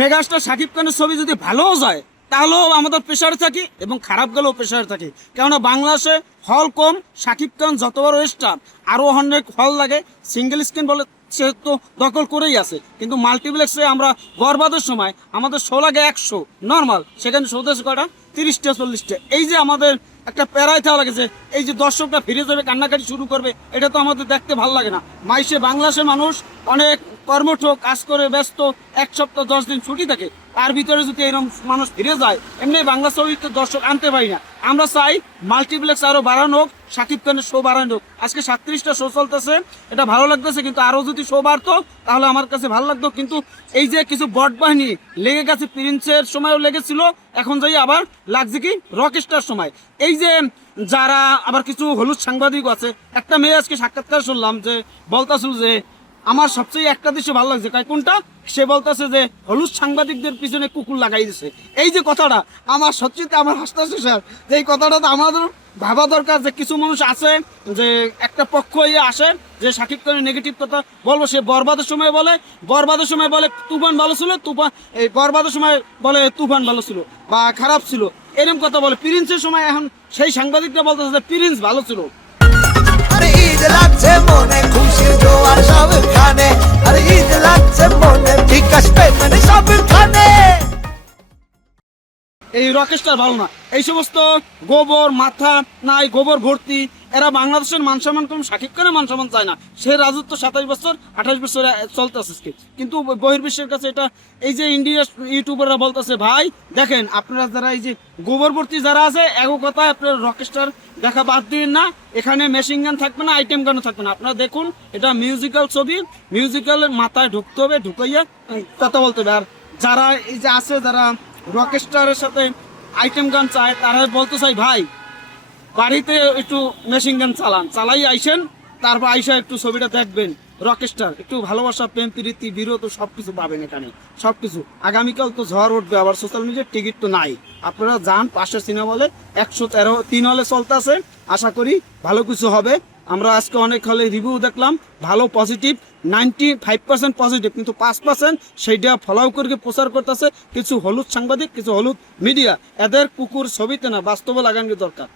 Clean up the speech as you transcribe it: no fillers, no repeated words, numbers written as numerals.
Megastar Shakib খানের ছবি যদি ভালোও যায় তাহলেও আমাদের প্রেশারে থাকি এবং খারাপ গেলেও প্রেশারে থাকি, কেননা বাংলাদেশে হল কম। শাকিব খান যত বড় স্টার, আরও অনেক হল লাগে। সিঙ্গেল স্ক্রিন বলে সে তো দখল করেই আছে, কিন্তু মাল্টিপ্লেক্সে আমরা বরবাদের সময় আমাদের শো লাগে 100 নর্মাল, সেখানে শো দেশে কয়টা 30টা 40টা। এই যে আমাদের একটা প্যারাই থাকা লাগে যে এই যে দর্শকটা ফিরে যাবে, কান্নাকাটি শুরু করবে, এটা তো আমাদের দেখতে ভালো লাগে না। বাংলাদেশের মানুষ অনেক কর্মঠ, কাজ করে ব্যস্ত, 1 সপ্তাহ 10 দিন ছুটি থাকে, তার ভিতরে যদি এরকম মানুষ ফিরে যায়, এমনি বাংলা ছবিতে দর্শক আনতে পারি না। আমরা চাই মাল্টিপ্লেক্স আরও বাড়ানো হোক, শাকিব খানের শো বাড়ানো হোক। আজকে 37টা শো চলতেছে, এটা ভালো লাগতেছে, কিন্তু আরও যদি শো বাড়তো তাহলে আমার কাছে ভালো লাগতো। কিন্তু এই যে কিছু বট বাহিনী লেগে গেছে, প্রিন্সের সময়ও লেগেছিল, এখন যাই আবার লাগছে কি রকস্টার সময়। এই যে যারা আবার কিছু হলুদ সাংবাদিক আছে, একটা মেয়ে আজকে সাক্ষাৎকার শুনলাম যে বলতাছিল যে আমার সবচেয়ে একটা দৃশ্য ভালো লাগছে, কোনটা? সে বলতেছে যে হলুদ সাংবাদিকদের পিছনে কুকুর লাগাই দিছে। এই যে কথাটা আমার সত্যিতে আমার হাসতেছে স্যার, যে এই কথাটা তো আমাদের ভাবা দরকার যে কিছু মানুষ আছে যে একটা পক্ষ আসে যে শাকিব খানের নেগেটিভ কথা বলবো, সে বরবাদের সময় বলে তুফান ভালো ছিল, এই বরবাদের সময় বলে তুফান ভালো ছিল বা খারাপ ছিল, এরকম কথা বলে। প্রিন্সের সময় এখন সেই সাংবাদিকরা বলতেছে যে প্রিন্স ভালো ছিল। আরে ঈদ লাগছে মনে, খুশির জোয়ার সবখানে, আরে ঈদ লাগছে মনে, বিকাশ পেমেন্ট সবখানে। এই রকেস্টার ভালো না, এই সমস্ত গোবর মাথা নাই, গোবর ভর্তি, এরা বাংলাদেশের মান সম্মান কম, শাকিব খানের মান সম্মান চায় না। সে রাজত্ব 27 বছর 28 বছর চলতেছে, কিন্তু বহির্বিশ্বের কাছে এটা এই যে ইন্ডিয়া ইউটিউবাররা বলতেছে ভাই দেখেন আপনারা যারা এই যে গোবর ভর্তি যারা আছে, এক কথা আপনার রকেস্টার দেখা বাদ দিন না, এখানে মেশিন গান থাকবে না, আইটেম গানও থাকবে না। আপনারা দেখুন এটা মিউজিক্যাল ছবি, মিউজিক্যালের মাথায় ঢুকতে হবে, ঢুকাইয়া কথা বলতে হবে। আর যারা এই যে আছে যারা রকেস্টারের সাথে আইটেম গান চায়, তারা বলতে চাই ভাই বাড়িতে একটু মেশিন গান চালাই আইসেন, তারপর আইসা একটু ছবিটা দেখবেন। রকেস্টার একটু ভালোবাসা, প্রেম প্রীতি বিরত সবকিছু পাবেন এখানে, সবকিছু। আগামীকাল তো ঝড় উঠবে, আবার সোশ্যাল মিডিয়ার টিকিট তো নাই, আপনারা যান। পাশের সিনেমা হলে 113 হলে চলতেছে, আশা করি ভালো কিছু হবে। আমরা আজকে অনেক হলে রিভিউ দেখলাম, ভালো পজিটিভ 95% পজিটিভ, কিন্তু 5% সেইটা ফলো করে প্রচার করতেছে কিছু হলুদ সাংবাদিক, কিছু হলুদ মিডিয়া। এদের কুকুর ছবিতে না, বাস্তবে লাগানোর দরকার।